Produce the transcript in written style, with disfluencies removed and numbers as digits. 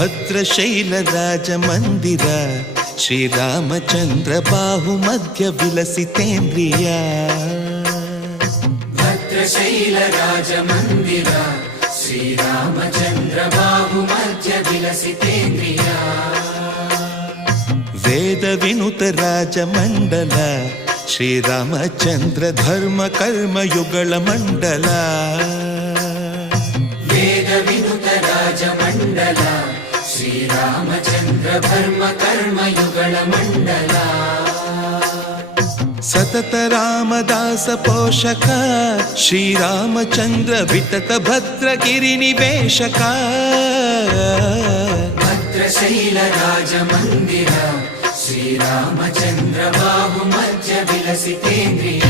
ಭದ್ರಶೈಲ ರಾಜ ಮಂದಿರ ಶ್ರೀರಾಮಚಂದ್ರ ಬಾಹು ಮಧ್ಯ ವಿಲಸಿತೇಂದ್ರಿಯ ಭದ್ರಶೈಲ ರಾಜ ಮಂದಿರ ಶ್ರೀರಾಮಚಂದ್ರ ಬಾಹು ಮಧ್ಯ ವಿಲಸಿತೇಂದ್ರಿಯ ವೇದ ವಿನುತ ರಾಜ ಮಂಡಲ ಶ್ರೀರಾಮಚಂದ್ರ ಧರ್ಮ ಕರ್ಮ ಯುಗಳ ಮಂಡಲ ವೇದ ವಿನುತ ರಾಜ ಮಂಡಲ ಶ್ರೀರಾಮಚಂದ್ರ ಧರ್ಮ ಕರ್ಮ ಯುಗಳ ಮಂಡಲ ಸತತ ರಾಮದಾಸ ಪೋಷಕ ಶ್ರೀರಾಮಚಂದ್ರ ವಿತತ ಭದ್ರಗಿರಿ ನಿವೇಶಕ ಭದ್ರಶೈಲ ರಾಜ ಮಂದಿರ ಶ್ರೀರಾಮಚಂದ್ರ ಬಾಹು ಮಧ್ಯ ವಿಲಸಿತೇಂದ್ರಿಯ